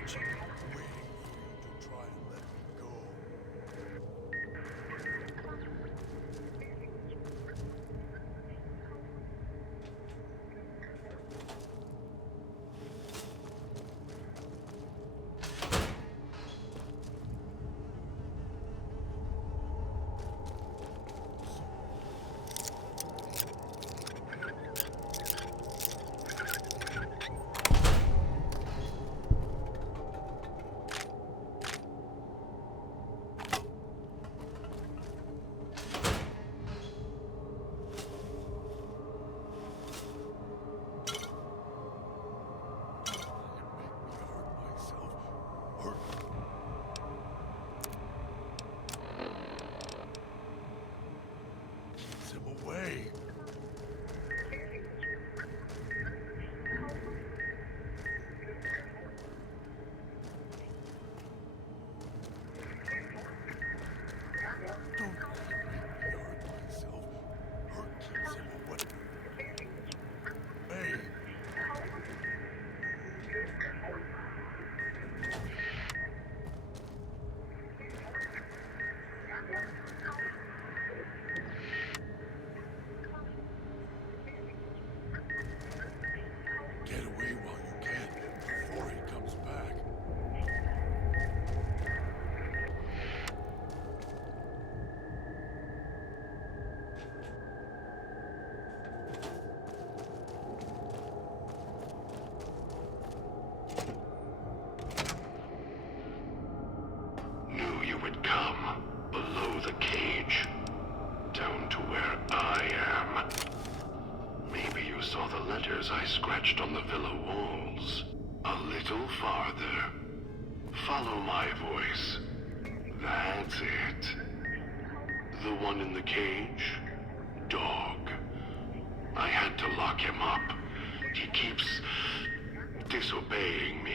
watching, waiting for you to try and let me go. Away. Don't let me hurt myself. Hurt keeps him away. Hey. Get away while you can, before he comes back. Knew you would come, below the cage, down to where I am. Maybe you saw the letters I scratched on the villa walls. A little farther. Follow my voice. That's it. The one in the cage? Dog. I had to lock him up. He keeps disobeying me.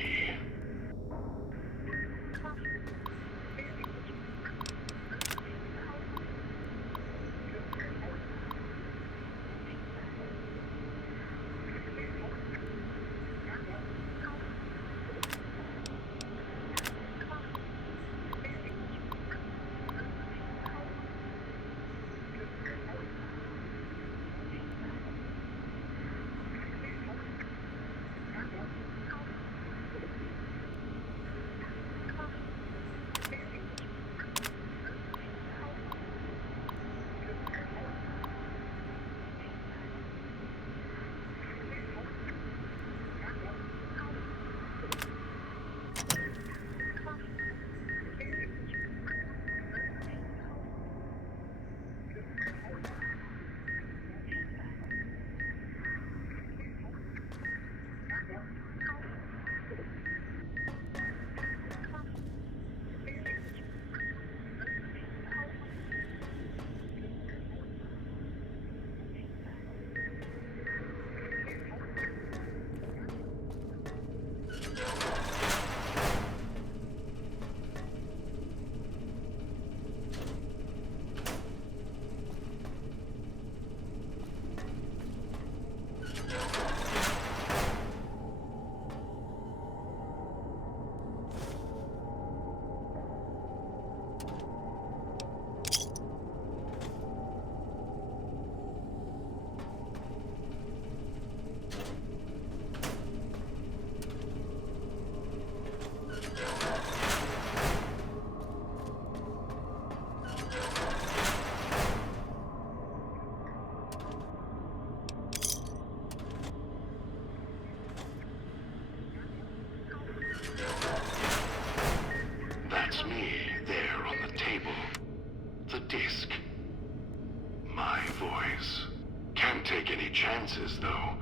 Chances, though.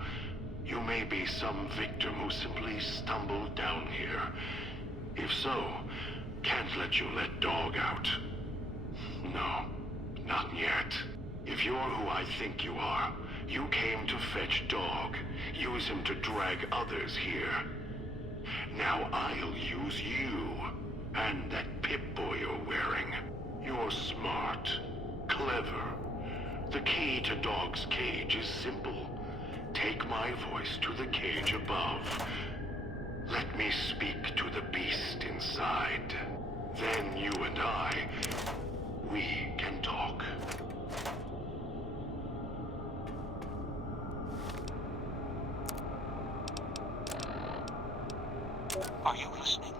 You may be some victim who simply stumbled down here. If so, can't let you let Dog out. No, not yet. If you're who I think you are, you came to fetch Dog, use him to drag others here. Now I'll use you, and that Pip-Boy you're wearing. You're smart, clever. The key to Dog's cage is simple. Take my voice to the cage above. Let me speak to the beast. inside. Then you and we can talk. Are you listening?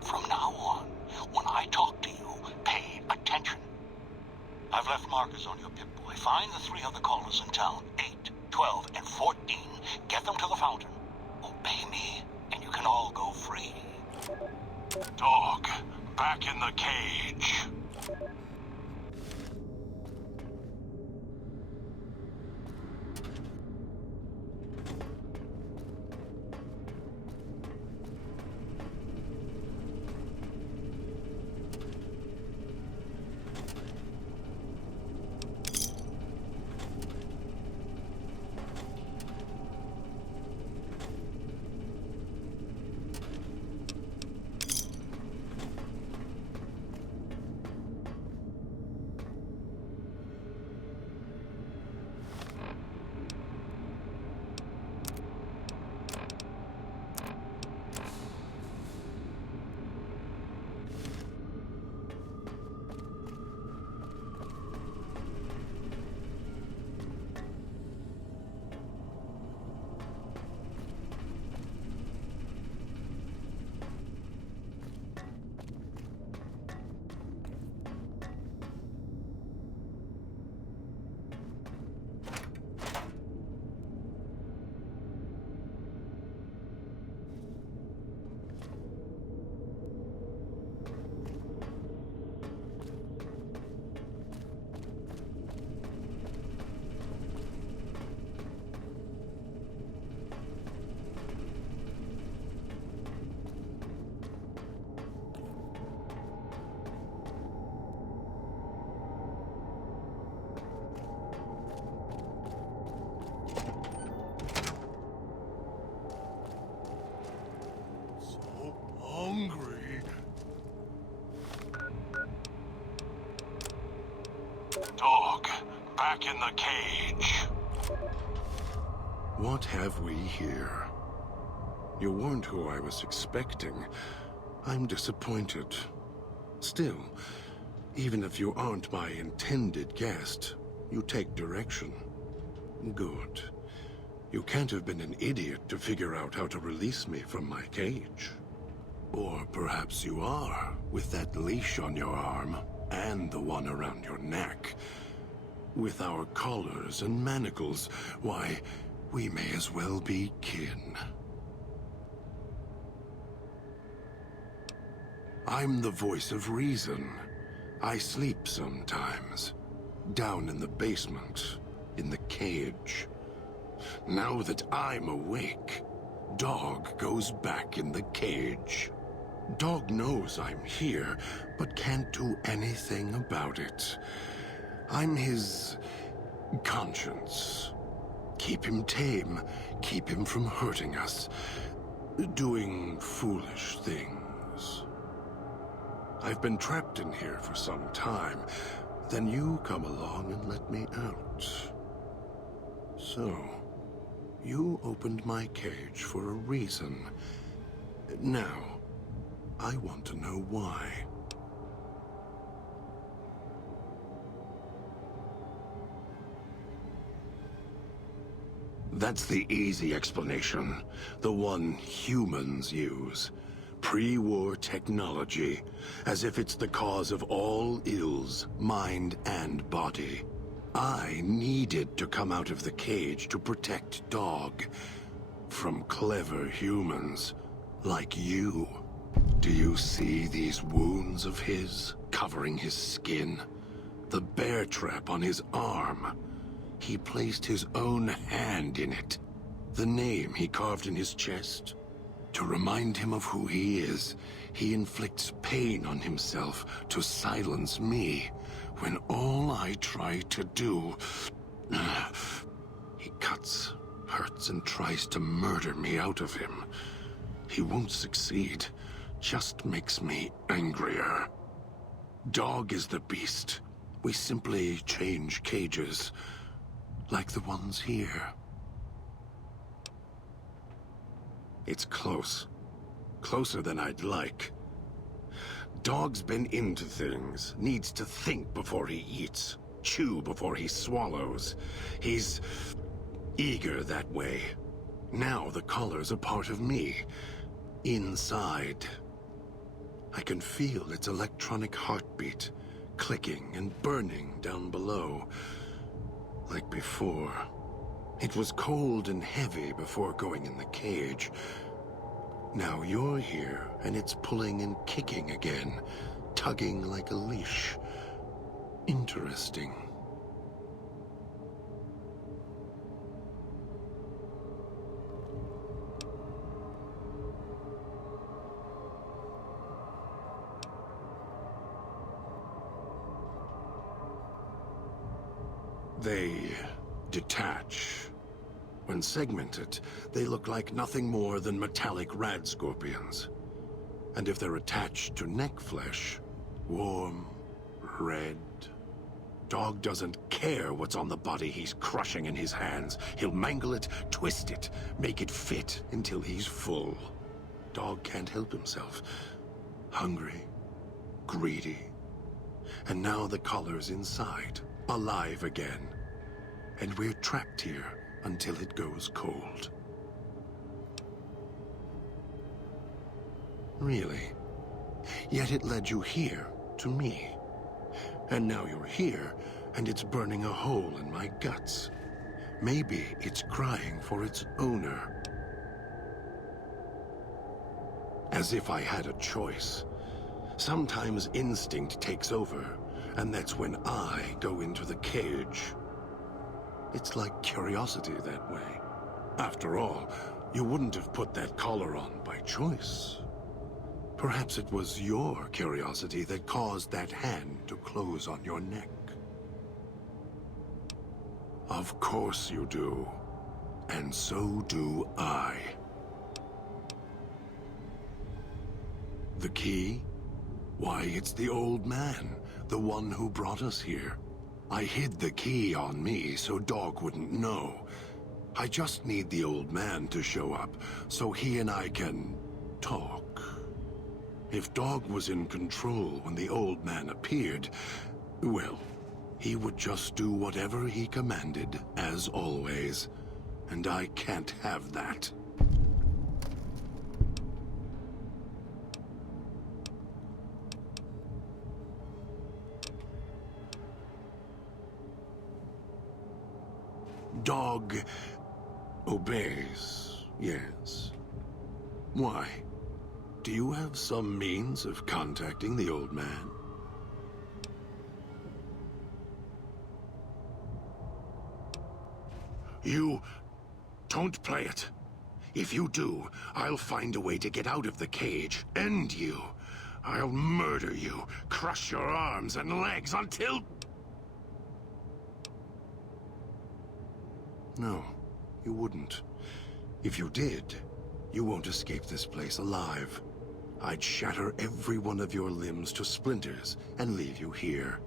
From now on, when I talk to you, pay attention. I've left markers on your Pip-Boy. Find the 3 other callers in town, 8, 12, and 14. Get them to the fountain. Obey me, and you can all go free. Dog, back in the cage. Hungry. Dog, back in the cage. What have we here? You weren't who I was expecting. I'm disappointed. Still, even if you aren't my intended guest, you take direction. Good. You can't have been an idiot to figure out how to release me from my cage. Or perhaps you are, with that leash on your arm, and the one around your neck. With our collars and manacles, why, we may as well be kin. I'm the voice of reason. I sleep sometimes. Down in the basement, in the cage. Now that I'm awake, Dog goes back in the cage. Dog knows I'm here, but can't do anything about it. I'm his conscience. Keep him tame, keep him from hurting us, doing foolish things. I've been trapped in here for some time. Then you come along and let me out. So, you opened my cage for a reason. Now, I want to know why. That's the easy explanation. The one humans use. Pre-war technology. As if it's the cause of all ills, mind and body. I needed to come out of the cage to protect Dog. From clever humans. Like you. Do you see these wounds of his, covering his skin? The bear trap on his arm. He placed his own hand in it. The name he carved in his chest. To remind him of who he is, he inflicts pain on himself to silence me, when all I try to do... He cuts, hurts, and tries to murder me out of him. He won't succeed, just makes me angrier. Dog is the beast. We simply change cages, like the ones here. It's close. Closer than I'd like. Dog's been into things, needs to think before he eats, chew before he swallows. He's eager that way. Now the collar's a part of me. Inside. I can feel its electronic heartbeat, clicking and burning down below. Like before. It was cold and heavy before going in the cage. Now you're here, and it's pulling and kicking again, tugging like a leash. Interesting. They detach. When segmented, they look like nothing more than metallic rad scorpions. And if they're attached to neck flesh, warm, red. Dog doesn't care what's on the body he's crushing in his hands. He'll mangle it, twist it, make it fit until he's full. Dog can't help himself. Hungry, greedy. And now the collar's inside, alive again. And we're trapped here until it goes cold. Really? Yet it led you here, to me. And now you're here, and it's burning a hole in my guts. Maybe it's crying for its owner. As if I had a choice. Sometimes instinct takes over, and that's when I go into the cage. It's like curiosity that way. After all, you wouldn't have put that collar on by choice. Perhaps it was your curiosity that caused that hand to close on your neck. Of course you do. And so do I. The key? Why, it's the old man, the one who brought us here. I hid the key on me so Dog wouldn't know. I just need the old man to show up so he and I can talk. If Dog was in control when the old man appeared, well, he would just do whatever he commanded, as always. And I can't have that. Dog obeys, yes. Why? Do you have some means of contacting the old man? You don't play it. If you do, I'll find a way to get out of the cage, end you. I'll murder you, crush your arms and legs until... No, you wouldn't. If you did, you won't escape this place alive. I'd shatter every one of your limbs to splinters and leave you here.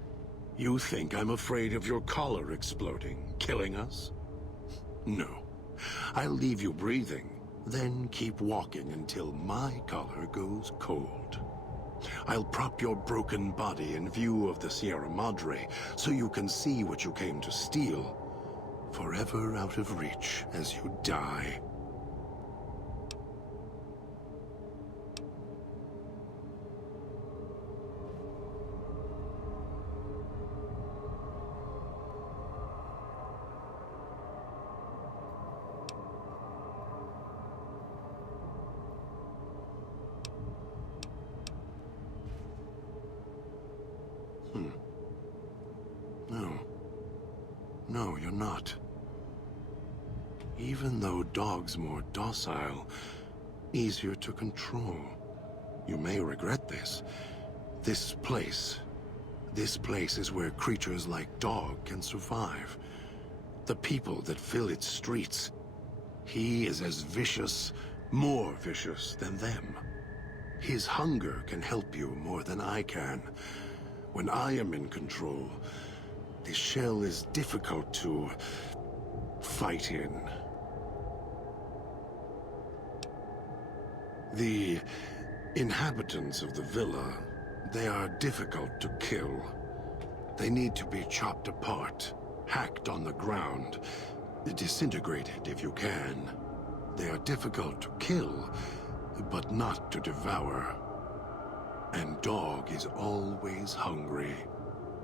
You think I'm afraid of your collar exploding, killing us? No. I'll leave you breathing, then keep walking until my collar goes cold. I'll prop your broken body in view of the Sierra Madre so you can see what you came to steal. Forever out of reach as you die. No, you're not. Even though Dog's more docile, easier to control. You may regret this. This place is where creatures like Dog can survive. The people that fill its streets. He is as vicious, more vicious than them. His hunger can help you more than I can. When I am in control, the shell is difficult to fight in. The inhabitants of the villa They are difficult to kill. They need to be chopped apart, hacked on the ground, disintegrated if you can. They are difficult to kill, but not to devour. And Dog is always hungry.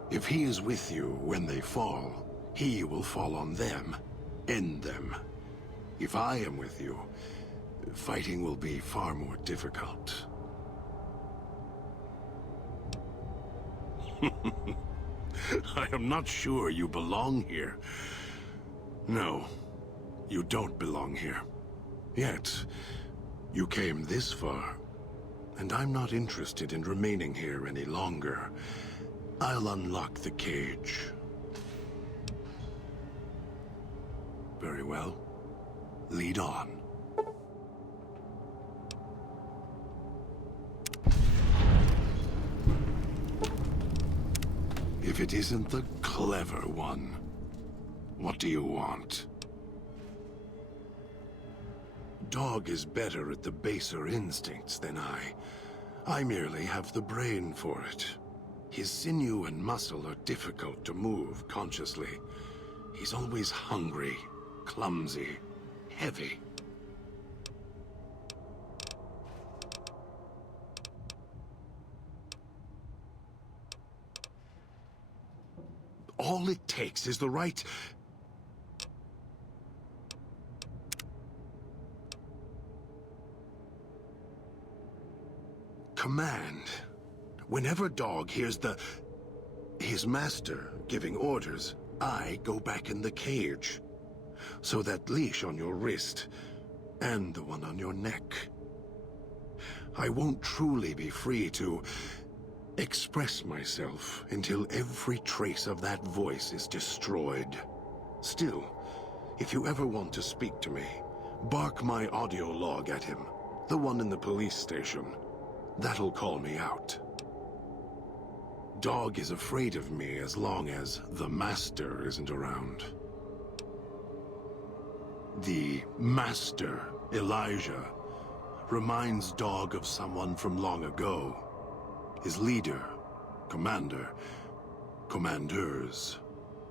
If he is with you when they fall, he will fall on them, end them. If I am with you, fighting will be far more difficult. I am not sure you belong here. No, you don't belong here. Yet, you came this far, and I'm not interested in remaining here any longer. I'll unlock the cage. Very well. Lead on. If it isn't the clever one, what do you want? Dog is better at the baser instincts than I. I merely have the brain for it. His sinew and muscle are difficult to move consciously. He's always hungry, clumsy, heavy. All it takes is the right... command. Whenever Dog hears his master giving orders, I go back in the cage. So that leash on your wrist, and the one on your neck. I won't truly be free to express myself until every trace of that voice is destroyed. Still, if you ever want to speak to me, bark my audio log at him, the one in the police station. That'll call me out. Dog is afraid of me as long as the Master isn't around. The Master, Elijah, reminds Dog of someone from long ago. His leader, commander, commanders.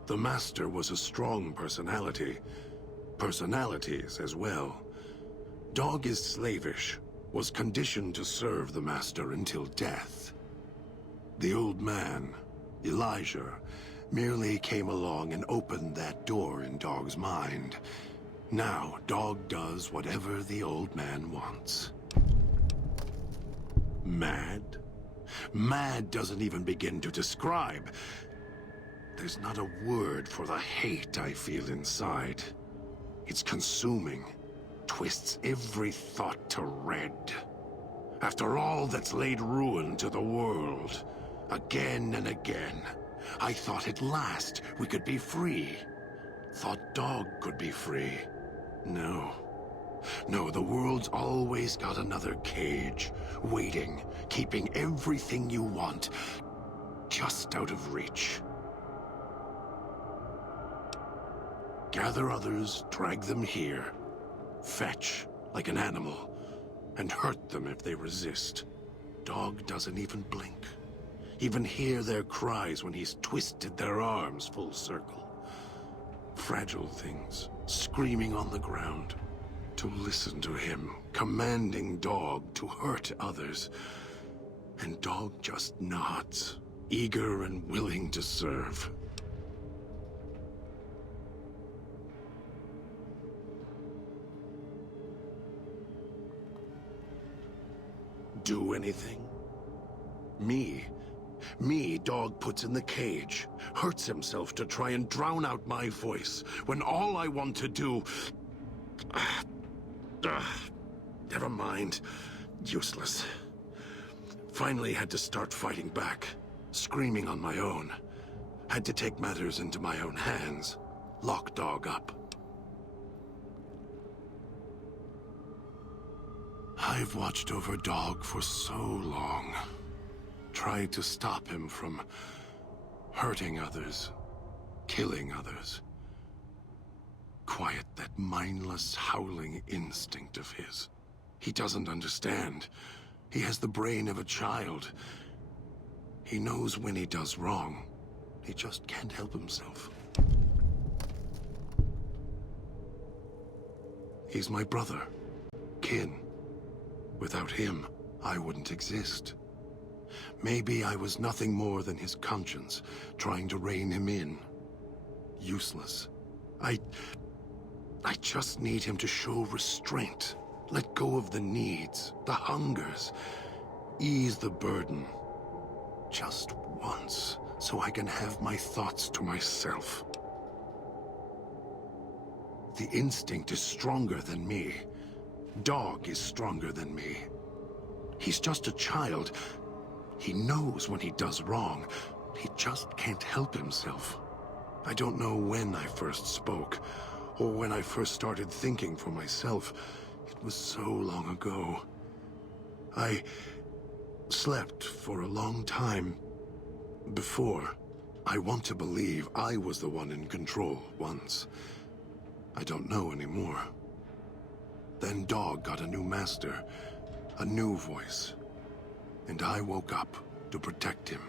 The Master was a strong personality. Personalities as well. Dog is slavish, was conditioned to serve the Master until death. The old man, Elijah, merely came along and opened that door in Dog's mind. Now, Dog does whatever the old man wants. Mad? Mad doesn't even begin to describe. There's not a word for the hate I feel inside. It's consuming, twists every thought to red. After all that's laid ruin to the world, again and again, I thought at last we could be free. Thought Dog could be free. No. No, the world's always got another cage, waiting, keeping everything you want just out of reach. Gather others, drag them here, fetch like an animal, and hurt them if they resist. Dog doesn't even blink. Even hear their cries when he's twisted their arms full circle. Fragile things, screaming on the ground. To listen to him, commanding Dog to hurt others. And Dog just nods, eager and willing to serve. Do anything? Me, Dog puts in the cage, hurts himself to try and drown out my voice, when all I want to do... never mind. Useless. Finally had to start fighting back, screaming on my own. Had to take matters into my own hands, lock Dog up. I've watched over Dog for so long. Tried to stop him from hurting others, killing others. Quiet that mindless, howling instinct of his. He doesn't understand. He has the brain of a child. He knows when he does wrong. He just can't help himself. He's my brother, kin. Without him, I wouldn't exist. Maybe I was nothing more than his conscience, trying to rein him in. Useless. I just need him to show restraint. Let go of the needs, the hungers. Ease the burden. Just once, so I can have my thoughts to myself. The instinct is stronger than me. Dog is stronger than me. He's just a child. He knows when he does wrong. He just can't help himself. I don't know when I first spoke, or when I first started thinking for myself. It was so long ago. I slept for a long time before. I want to believe I was the one in control once. I don't know anymore. Then Dog got a new master, a new voice. And I woke up to protect him.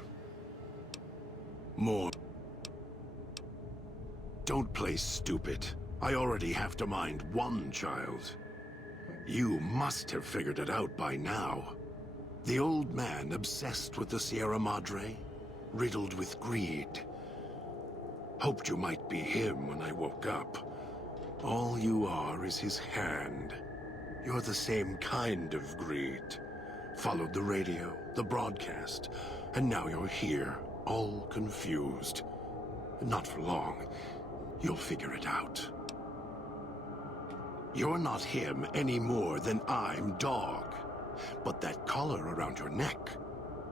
More. Don't play stupid. I already have to mind one child. You must have figured it out by now. The old man obsessed with the Sierra Madre, riddled with greed. Hoped you might be him when I woke up. All you are is his hand. You're the same kind of greed. Followed the radio, the broadcast, and now you're here, all confused. Not for long. You'll figure it out. You're not him any more than I'm Dog. But that collar around your neck,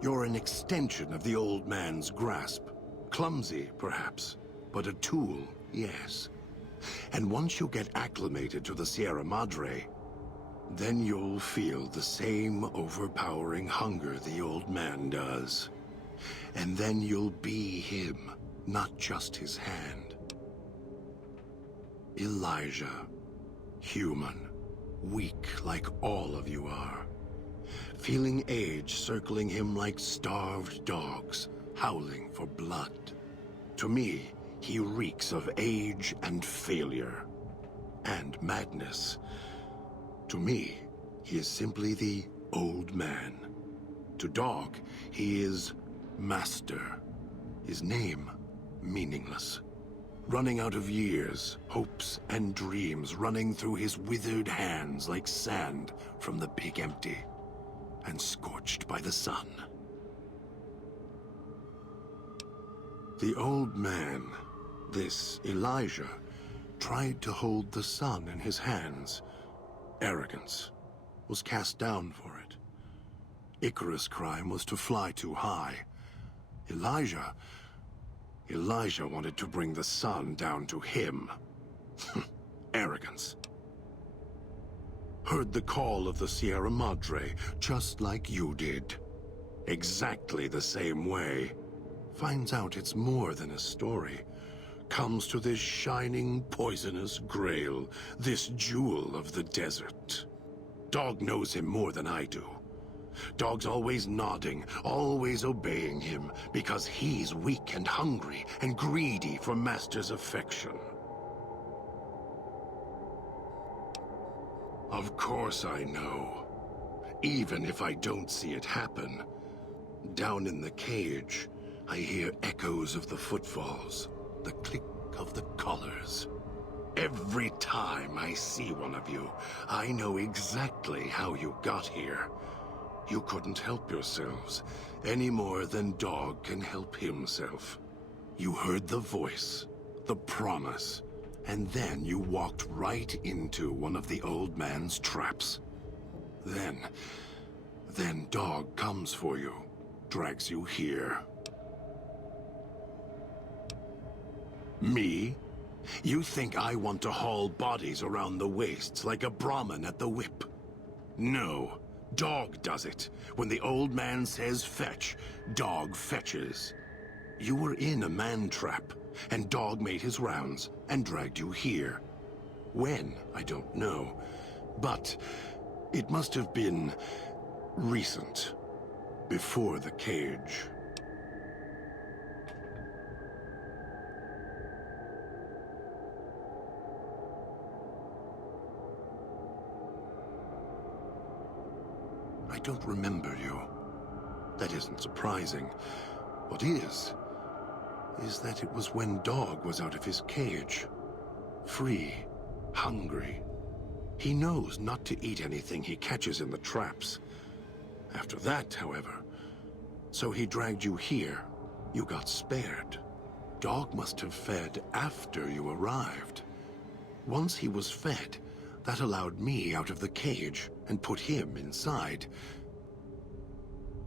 you're an extension of the old man's grasp. Clumsy, perhaps, but a tool, yes. And once you get acclimated to the Sierra Madre, then you'll feel the same overpowering hunger the old man does. And then you'll be him, not just his hand. Elijah. Human. Weak like all of you are. Feeling age circling him like starved dogs, howling for blood. To me, he reeks of age and failure. And madness. To me, he is simply the old man. To Dog, he is Master. His name, meaningless. Running out of years, hopes and dreams running through his withered hands like sand from the big empty, and scorched by the sun. The old man, this Elijah, tried to hold the sun in his hands. Arrogance. Was cast down for it. Icarus' crime was to fly too high. Elijah wanted to bring the sun down to him. Arrogance. Heard the call of the Sierra Madre, just like you did. Exactly the same way. Finds out it's more than a story. Comes to this shining, poisonous grail, this jewel of the desert. Dog knows him more than I do. Dog's always nodding, always obeying him, because he's weak and hungry and greedy for Master's affection. Of course I know. Even if I don't see it happen. Down in the cage, I hear echoes of the footfalls, the click of the collars. Every time I see one of you, I know exactly how you got here. You couldn't help yourselves, any more than Dog can help himself. You heard the voice, the promise, and then you walked right into one of the old man's traps. Then Dog comes for you, drags you here. Me? You think I want to haul bodies around the wastes like a Brahmin at the whip? No. Dog does it. When the old man says fetch, Dog fetches. You were in a man trap, and Dog made his rounds and dragged you here. When, I don't know. But it must have been recent. Before the cage. don't remember you. That isn't surprising. What is that it was when Dog was out of his cage. Free, hungry. He knows not to eat anything he catches in the traps. After that, however, so he dragged you here. You got spared. Dog must have fed after you arrived. Once he was fed, that allowed me out of the cage and put him inside.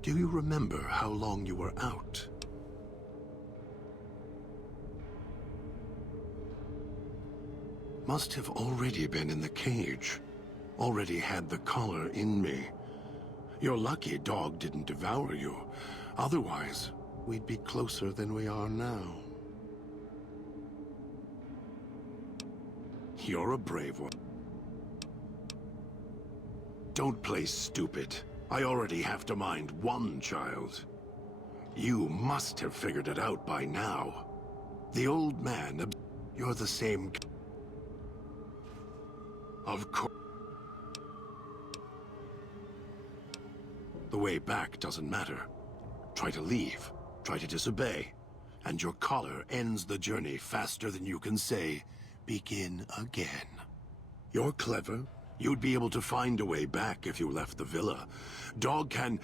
Do you remember how long you were out? Must have already been in the cage. Already had the collar in me. You're lucky Dog didn't devour you. Otherwise, we'd be closer than we are now. You're a brave one. Don't play stupid. I already have to mind one child. You must have figured it out by now. The old man... You're the same... Of course. The way back doesn't matter. Try to leave, try to disobey, and your collar ends the journey faster than you can say, begin again. You're clever. You'd be able to find a way back if you left the villa. Dog can...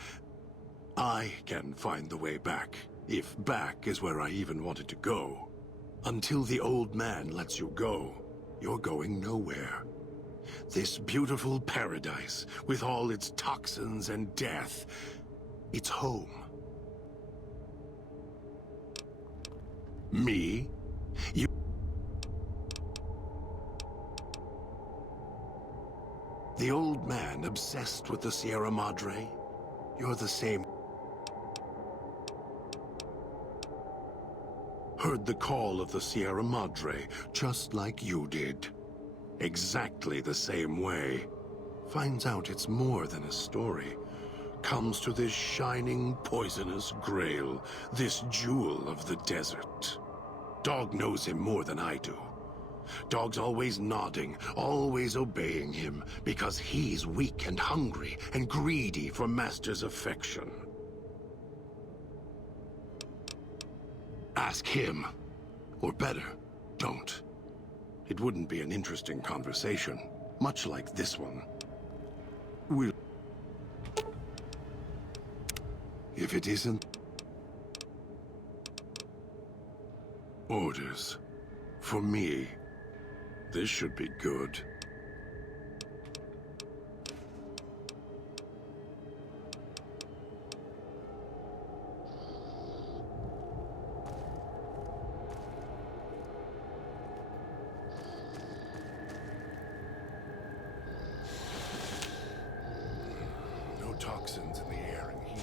I can find the way back, if back is where I even wanted to go. Until the old man lets you go, you're going nowhere. This beautiful paradise, with all its toxins and death, it's home. Me? You... The old man obsessed with the Sierra Madre? You're the same. Heard the call of the Sierra Madre, just like you did. Exactly the same way. Finds out it's more than a story. Comes to this shining, poisonous grail, this jewel of the desert. Dog knows him more than I do. Dog's always nodding, always obeying him, because he's weak and hungry and greedy for Master's affection. Ask him. Or better, don't. It wouldn't be an interesting conversation, much like this one. We'll... If it isn't... Orders. For me. This should be good. No toxins in the air in here.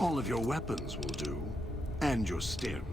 All of your weapons will do, and your stems.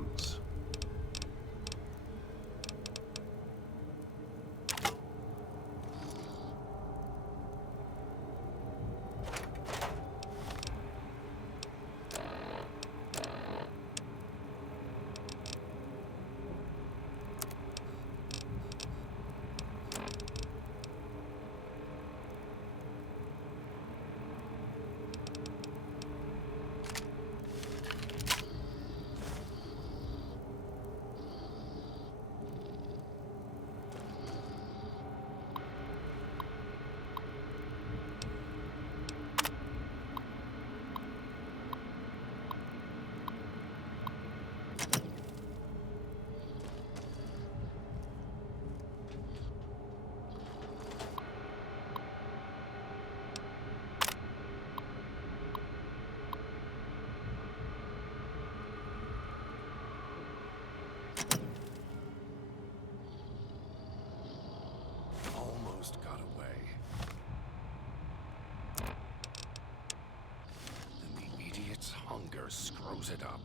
Got away. And the idiot's hunger screws it up.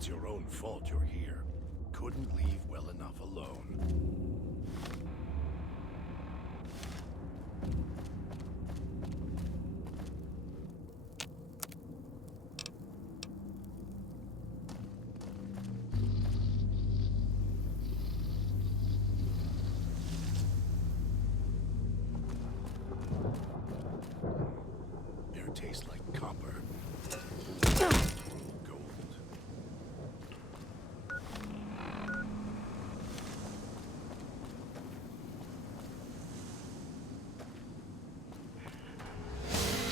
It's your own fault you're here. Couldn't leave well enough alone. Air tastes like copper. Gold.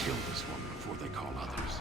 Kill this one before they call others.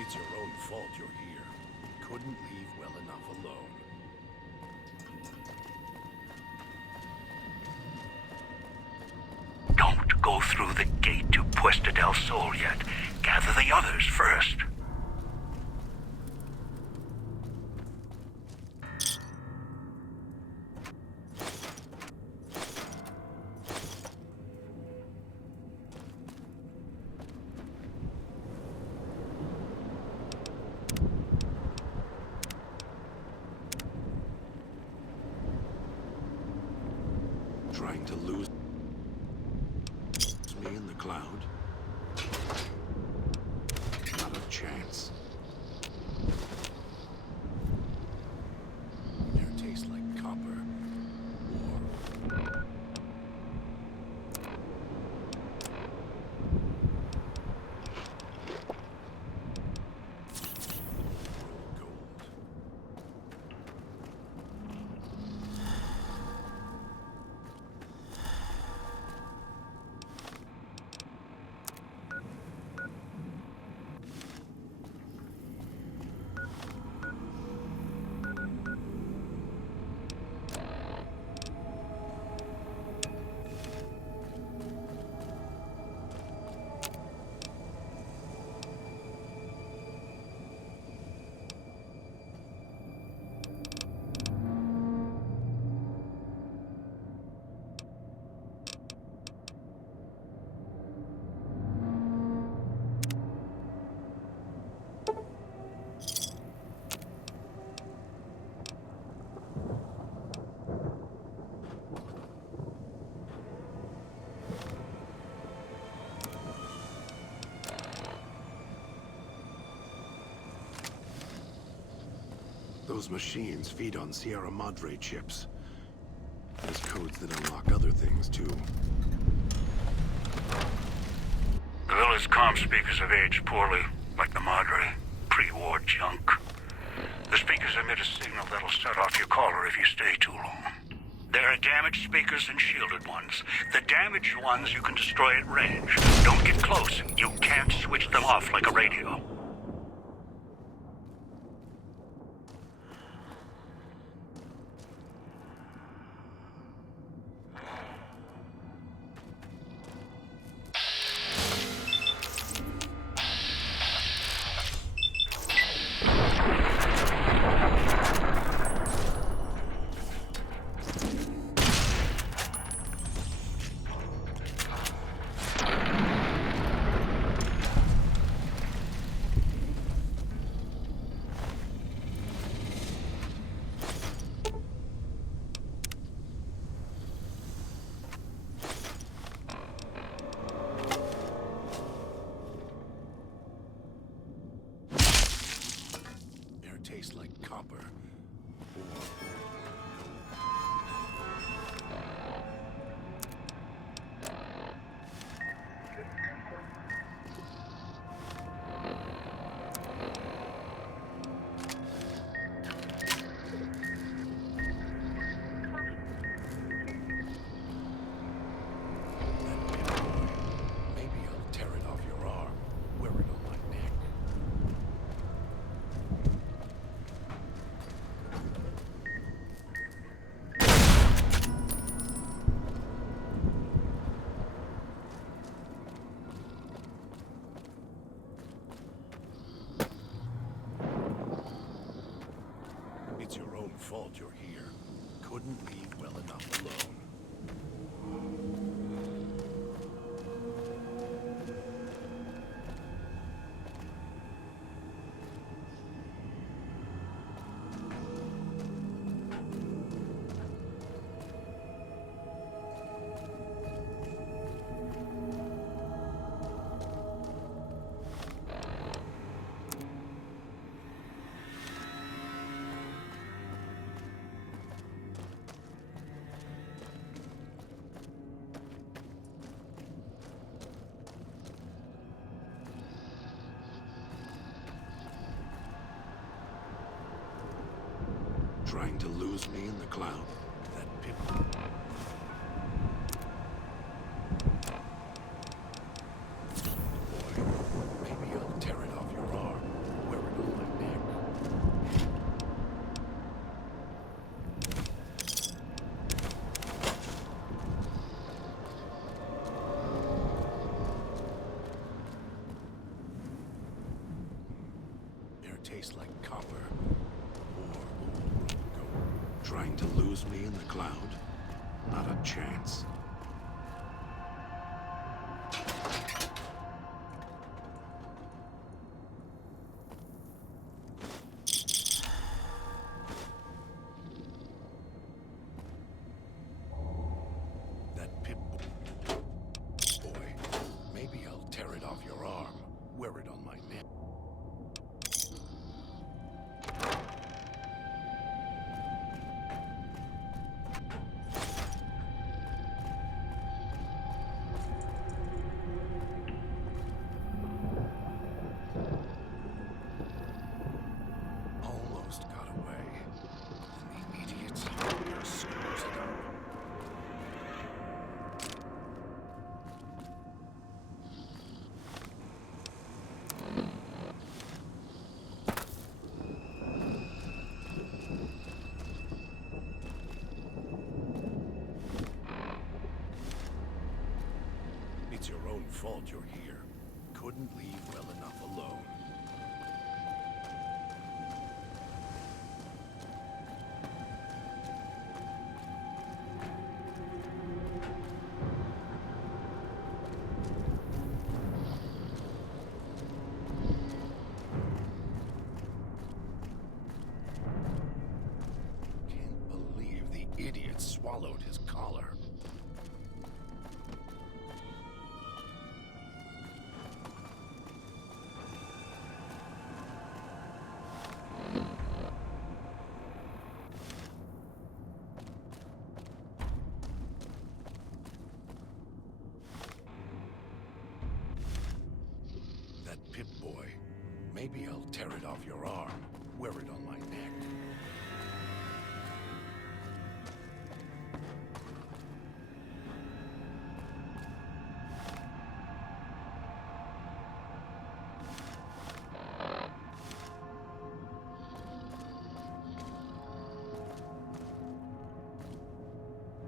It's your own fault you're here. Couldn't leave well enough alone. Don't go through the gate to Puesta del Sol yet. Gather the others first. Trying to lose me in the cloud? Not a chance. Air tastes like copper. War. Gold. Those machines feed on Sierra Madre chips. There's codes that unlock other things, too. The village comm speakers have aged poorly, like the Madre. Pre-war junk. The speakers emit a signal that'll set off your caller if you stay too long. There are damaged speakers and shielded ones. The damaged ones you can destroy at range. Don't get close. You can't switch them off like a radio. Trying to lose me in the cloud? That pip... Boy, maybe I'll tear it off your arm. Wear it on my neck. Air tastes like copper. Or gold. Trying to lose me in the cloud? Not a chance. That pip... Boy, maybe I'll tear it off your arm. Wear it on my neck. Almost got away. And the idiot's hunger screws it up. It's your own fault you're here. Couldn't leave well enough alone. Can't believe the idiot swallowed his collar. That pip boy. Maybe I'll tear it off your arm. Wear it on my neck.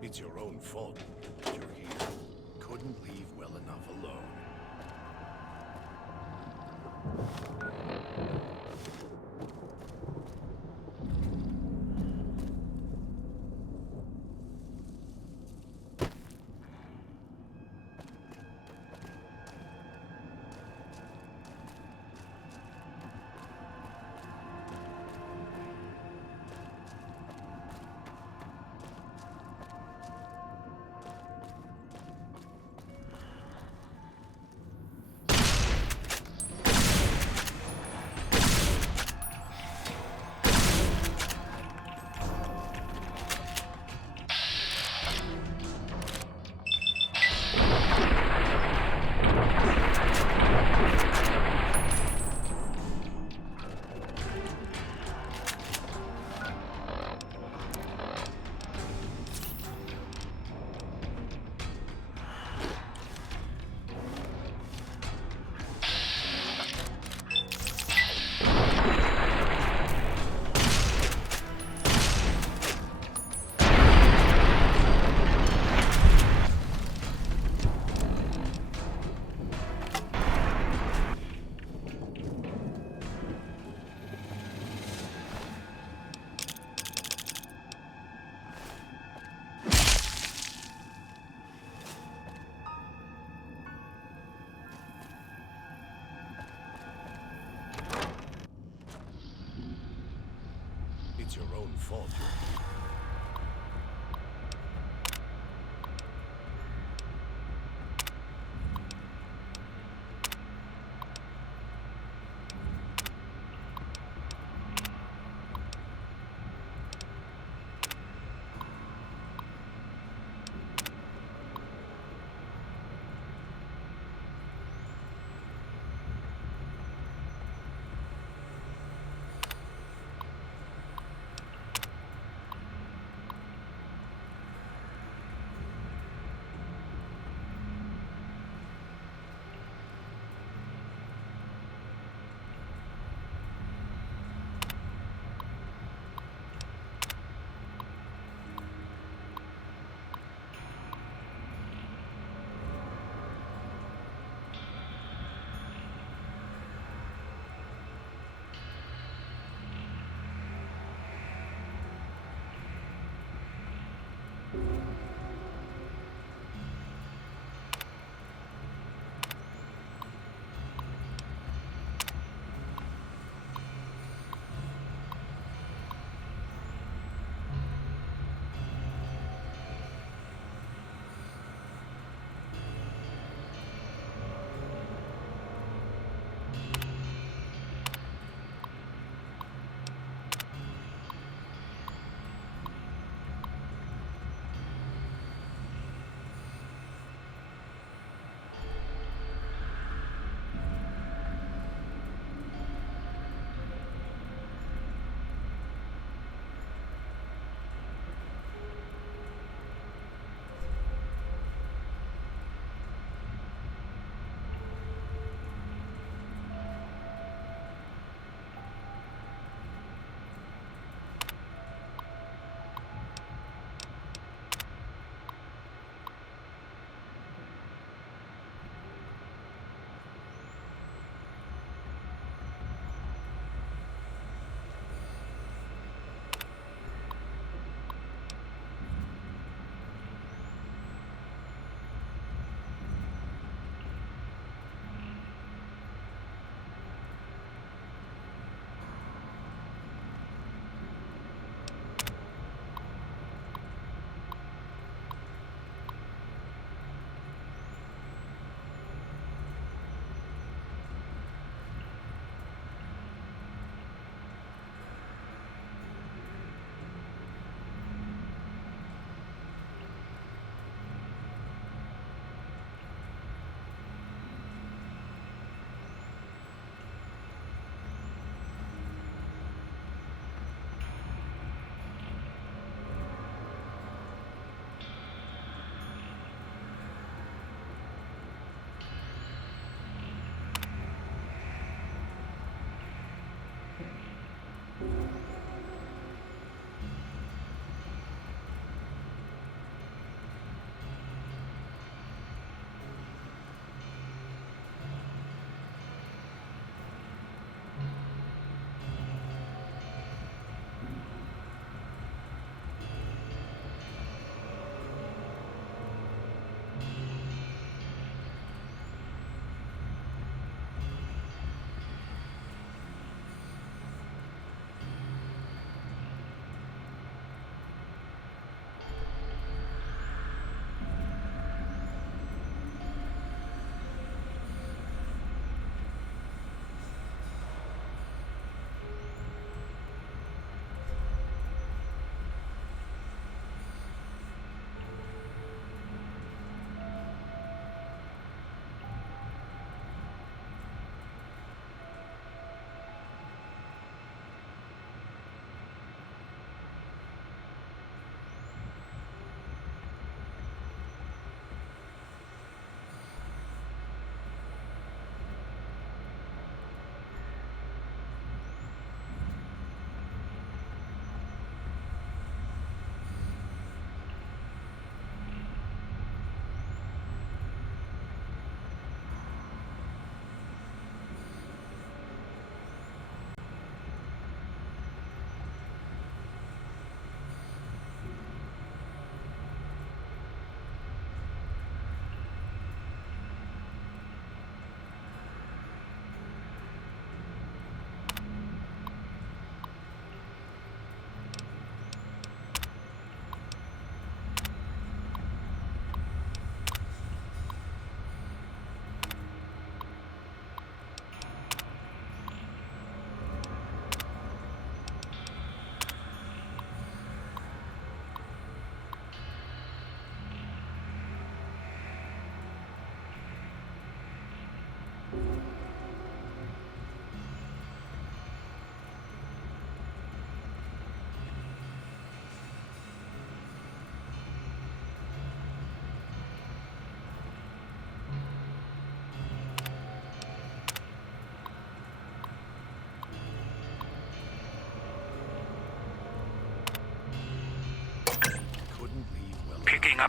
It's your own fault you're here. Couldn't leave well enough alone. It's your own fault you're here.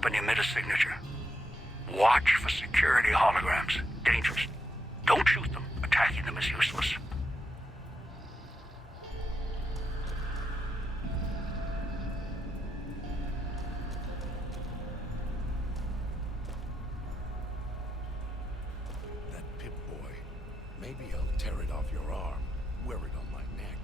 up and emit a signature. Watch for security holograms. Dangerous. Don't shoot them. Attacking them is useless. That Pip-Boy. Maybe I'll tear it off your arm. Wear it on my neck.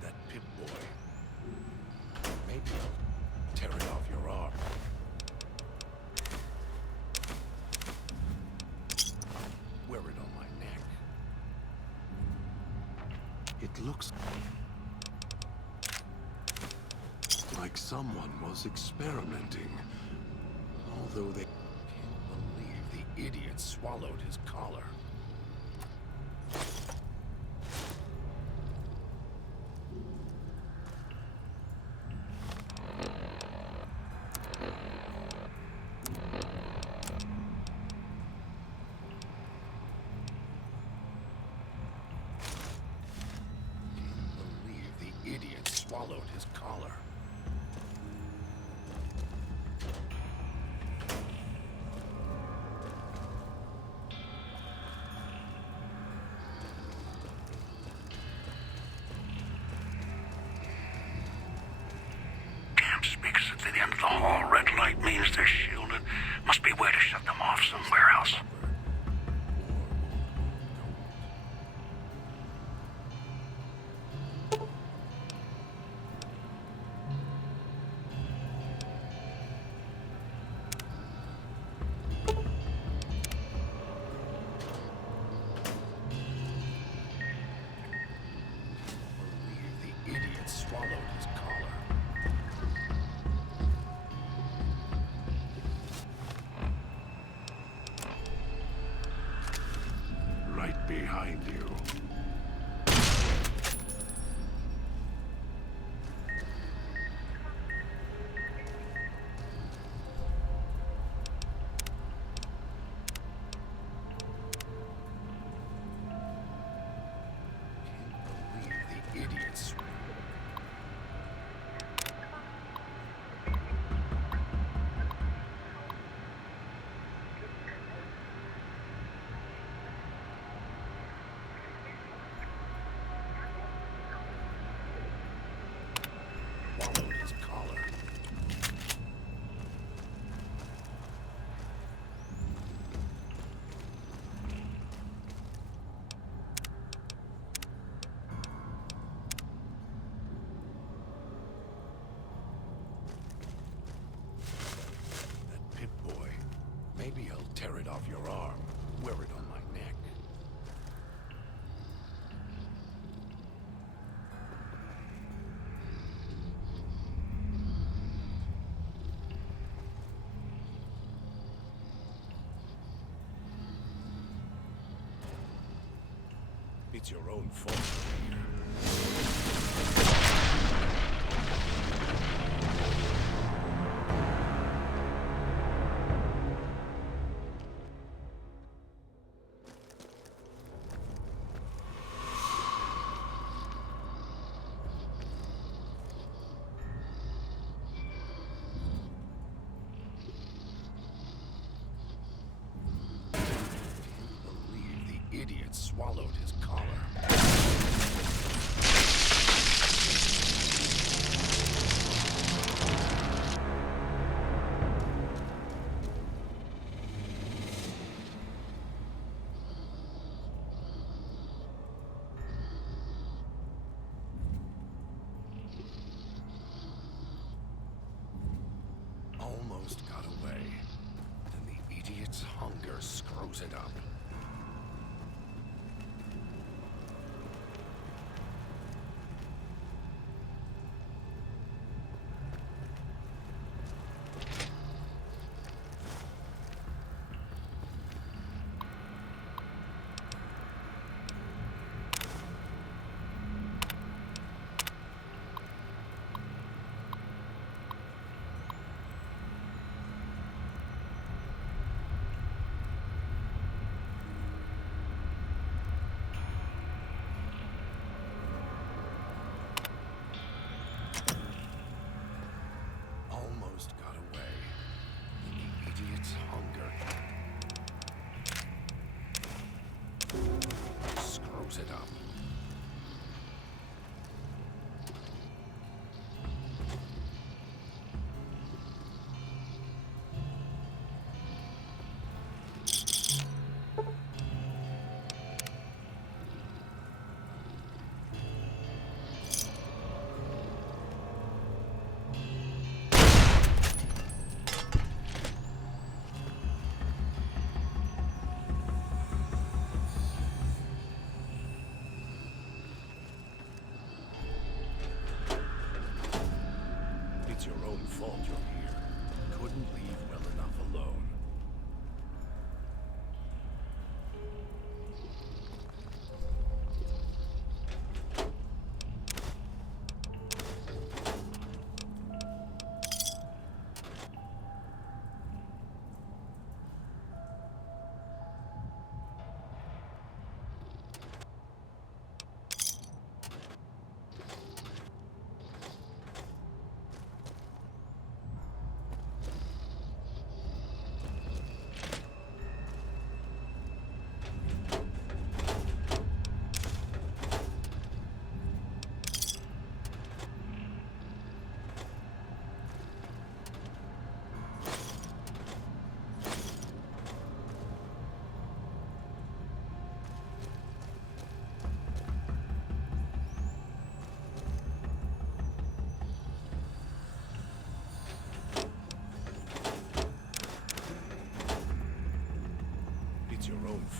That Pip-Boy. Maybe I'll tear it off your arm. Wear it on my neck. It looks like someone was experimenting. Although they can't believe the idiot swallowed his collar. Swallowed his collar. Damn speakers at the end of the hall. Red light means they're shielded. Must be a way to shut them off somewhere else. Swallowed his collar. Right behind you. Can't believe the idiots. Swallowed his collar. That Pip-Boy. Maybe I'll tear it off your arm. Wear it on my neck. It's your own fault. The idiot swallowed his collar. Almost got away. Then the idiot's hunger screws it up.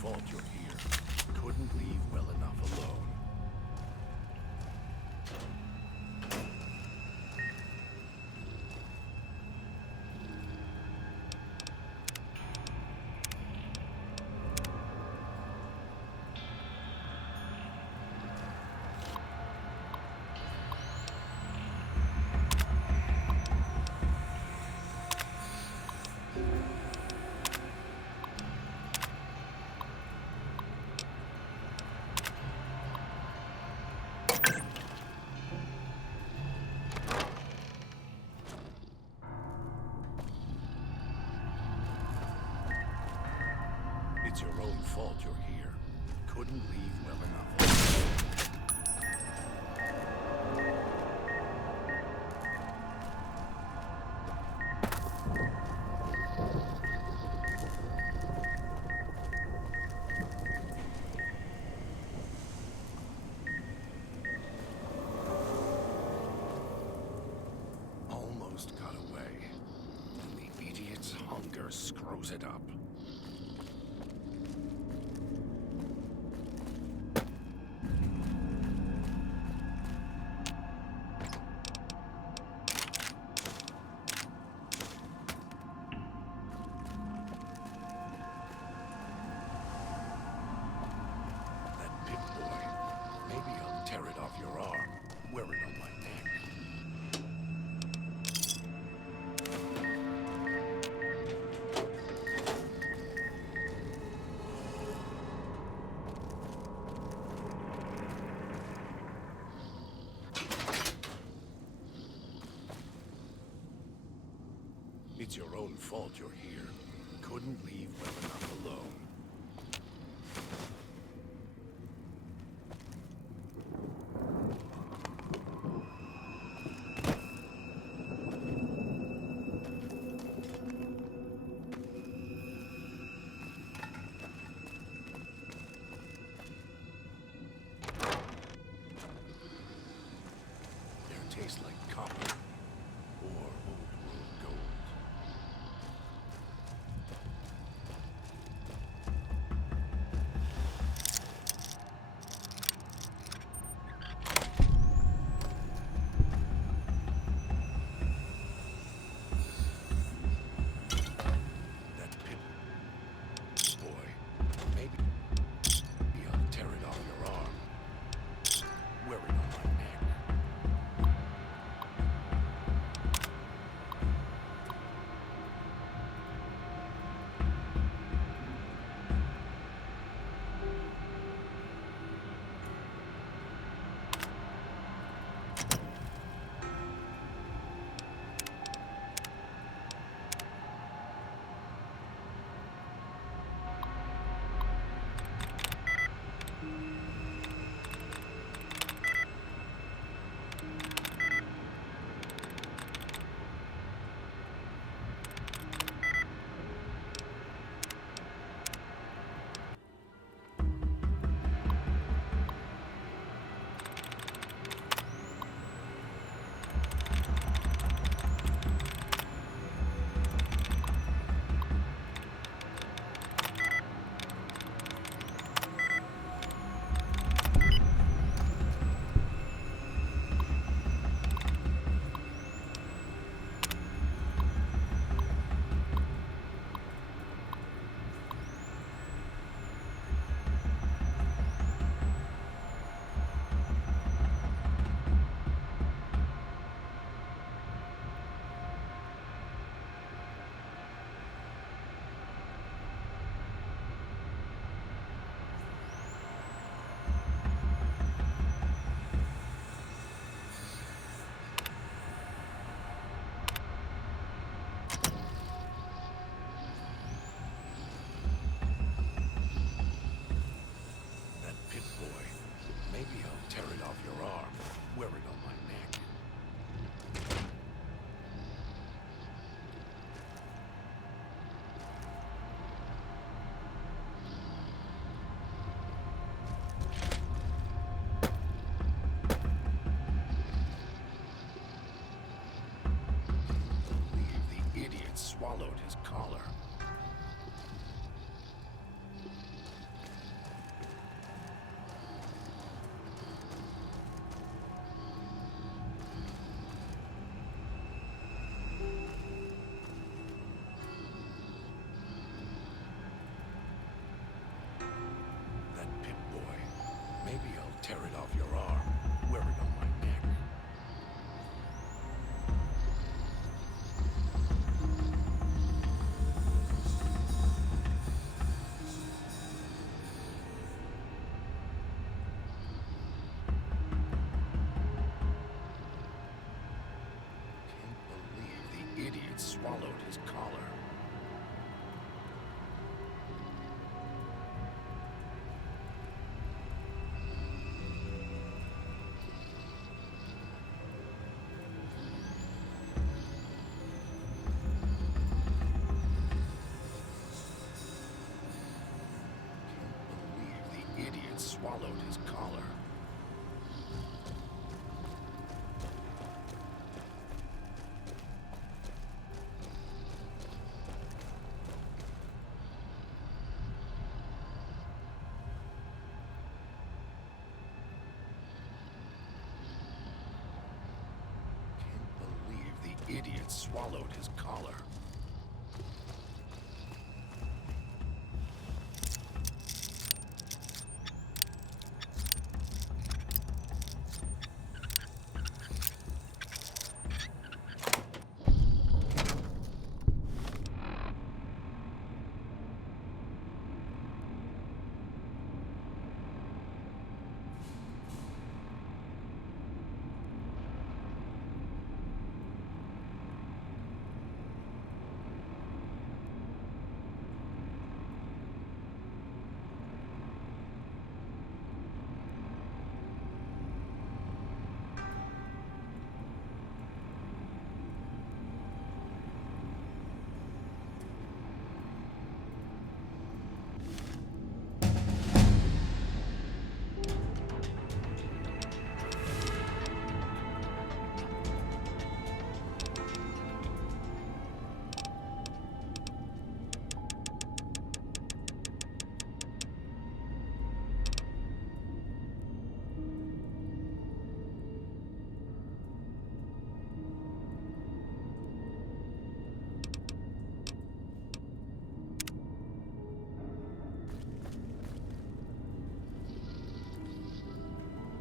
fault you're here. Couldn't leave well enough alone. It's your own fault you're here. Couldn't leave well enough alone. Almost got away. The idiot's hunger screws it up. That big boy. Maybe I'll tear it off your arm. Wear it on my neck. It's your own fault you're here. Couldn't leave well enough alone. Air tastes like copper or old world gold. That pit boy, maybe I'll tear it off your arm. Wear it on my neck. That pit boy, maybe I'll tear it off your arm. Wear it on my neck. Believe the idiot swallowed his collar. swallowed his collar. Can't believe the idiot swallowed his collar.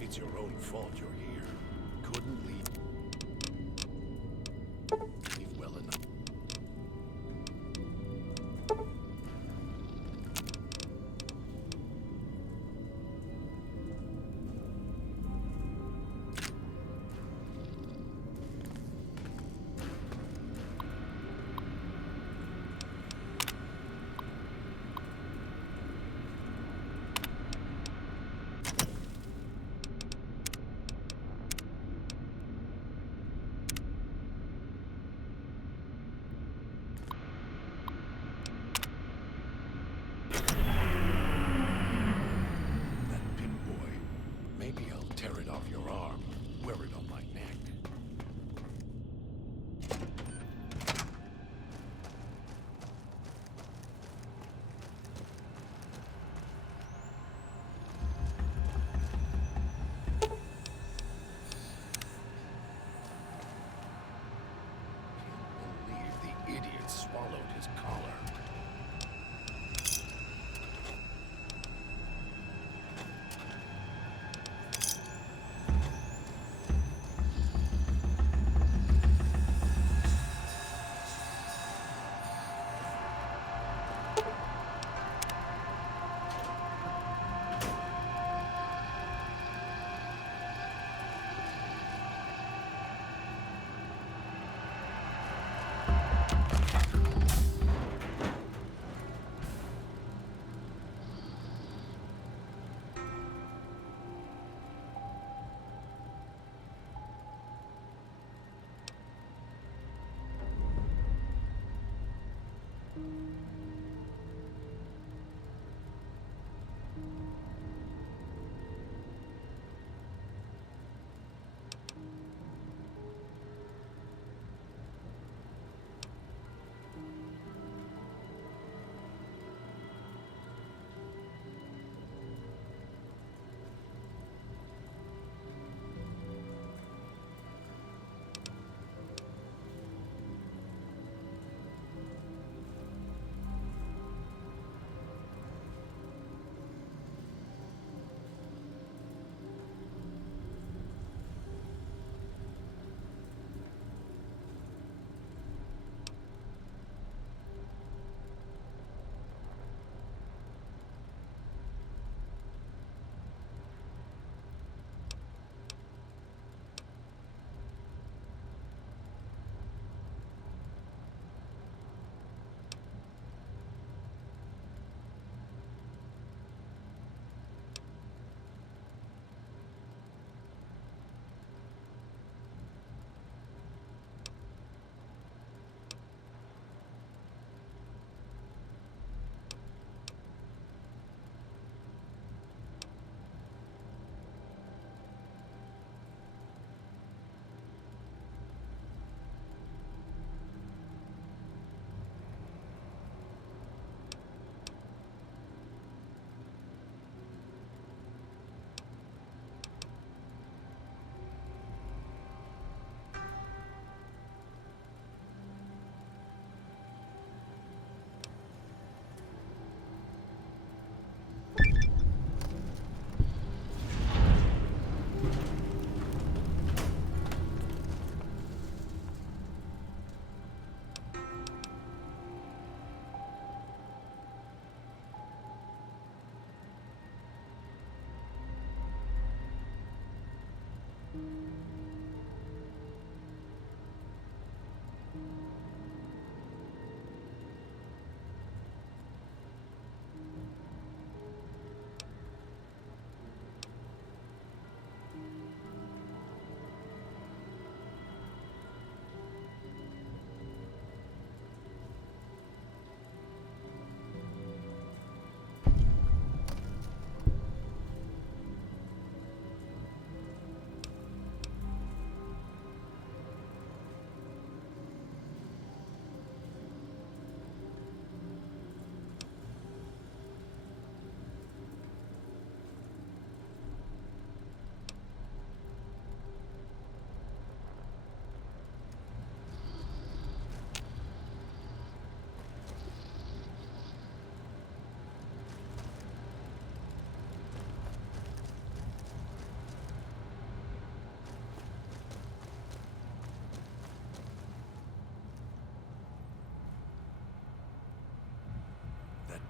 It's your own fault you're here. Couldn't leave well enough.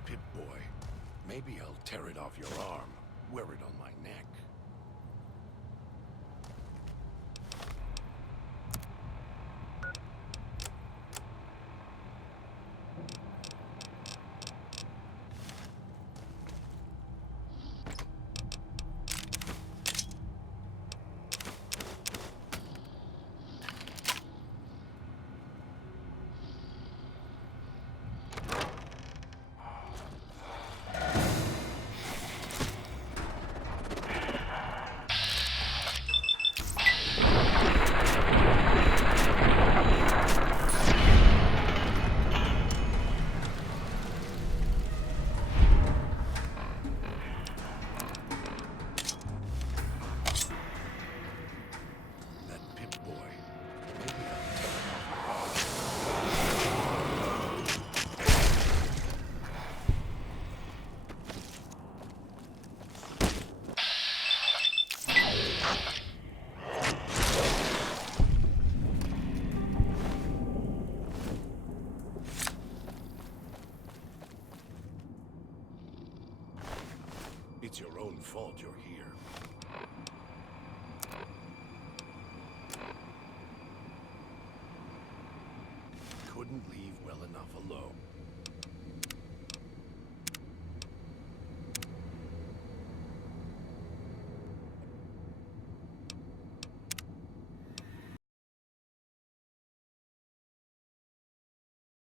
Pip-Boy. Maybe I'll tear it off your arm, wear it on my neck. It's your own fault you're here. Couldn't leave well enough alone.